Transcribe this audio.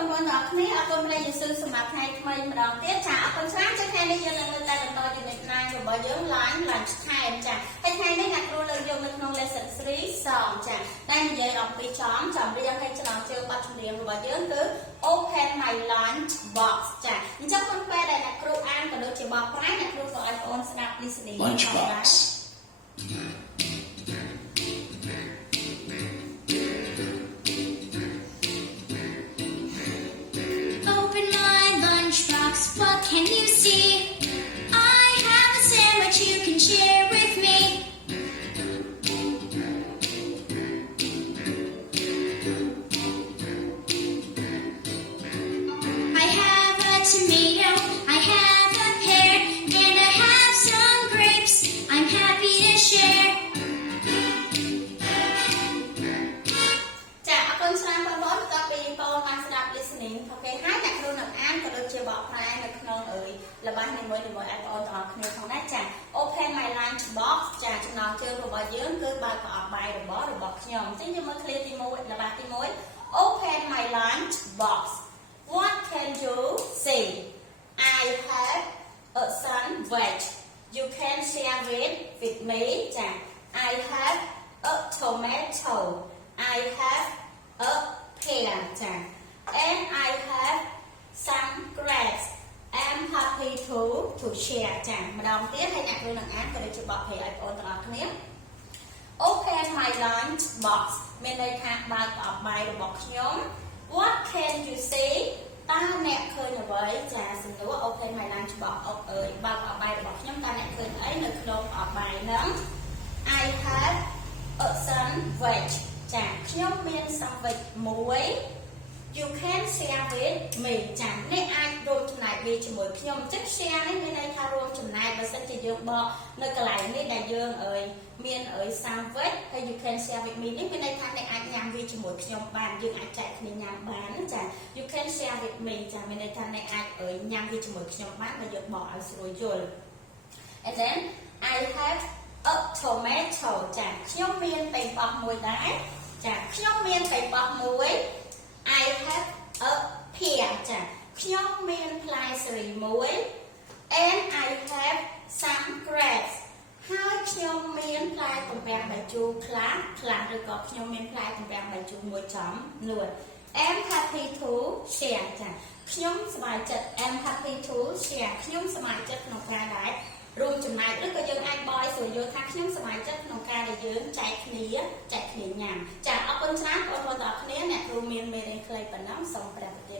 បងប្អូនទាំងអស់គ្នាអរគុណម្លេះយេស៊ូសម្រាប់ថ្ងៃថ្មីម្ដងទៀតចាអរគុណច្រើនចាថ្ងៃនេះយើងនឹងលើកតែបន្ត unit 9 របស់យើង lunch time ចាហើយថ្ងៃនេះអ្នកគ្រូលើកយកនៅក្នុង lesson 3 song ចាដែលនិយាយអំពីចំរៀងហើយចំណងជើងបទចម្រៀងរបស់យើងគឺ open my lunch box ចាអញ្ចឹងមុនពេលដែលអ្នកគ្រូអានក៏ដូចជាបកប្រែអ្នកគ្រូក៏ឲ្យបងប្អូនស្ដាប់ listening lunch box What can you see? I have a sandwich you can share with me. I have a tomato, I have a pear, and I have some grapes I'm happy to share. ចាអរគុណច្រើនបងប្អូនតើពីបងបានស្ដាប់ listening អូខេហើយអ្នកគ្រូនឹងអានក៏ដូចជាបកប្រែនៅក្នុងល្បះនីមួយៗឲ្យបងប្អូនទាំងអស់គ្នាផងដែរចា Open my lunch box ចាចំណងជើងរបស់យើងគឺបើកប្រអប់បាយរបស់ខ្ញុំអញ្ចឹងយើងមើល clear ទី1ល្បះទី1 Open my lunch box What can you see I have a sandwich You can share it with me ចា I have a tomato I have a pear ចា and I have some grapes I'm happy to share ចាម្ដងទៀតហើយអ្នកគ្រូនឹងអានក៏ដូចជាបកប្រែឲ្យបងប្អូនទាំងអស់គ្នា Open my lunch box មានន័យថាបើកប្រអប់បាយរបស់ខ្ញុំ What can you see តើអ្នកឃើញអ្វីចាសំណួរ Open my lunch box បើកប្រអប់បាយរបស់ខ្ញុំតើអ្នកឃើញអីនៅក្នុងប្រអប់បាយហ្នឹង I have a sandwich ចាខ្ញុំមាន sandwich មួយ You can share with me ចាអ្នកអាចរួមចំណែកវាជាមួយខ្ញុំអញ្ចឹង share នេះមានន័យថារួមចំណែកបើសិនជាយើងបកនៅកន្លែងនេះដែលយើងមាន sandwich ហើយ you can share with me នេះមានន័យថាអ្នកអាចញ៉ាំវាជាមួយខ្ញុំបានយើងអាចចែកគ្នាញ៉ាំបានចា You can share with me ចាមានន័យថាអ្នកអាចញ៉ាំវាជាមួយខ្ញុំបានបើយើងបកឲ្យស្រួលយល់ And then I have a tomato ចាខ្ញុំមានប៉េងប៉ោះមួយដែរចាខ្ញុំមានប៉េងប៉ោះមួយ I have a pear ចាខ្ញុំមានផ្លែសេរីមួយ and I have some grapes ហើយខ្ញុំមានផ្លែទំពាំងបាយជូរខ្លះឬក៏ខ្ញុំមានផ្លែទំពាំងបាយជូរមួយចំនួន I'm happy to share ចាខ្ញុំសប្បាយចិត្ត I'm happy to share ខ្ញុំសប្បាយចិត្តក្នុងការដែលរួមចំណែកឬក៏យើងអាចបកឲ្យស្រួលយល់ថាខ្ញុំសប្បាយចិត្តក្នុងការដែលយើងចែកគ្នាញ៉ាំចាអរគុណច្រើនបងប្អូនទាំងអស់គ្នាអ្នកគ្រូមានមេរៀនខ្លីប៉ុណ្ណឹងសូមព្រះប្រទាន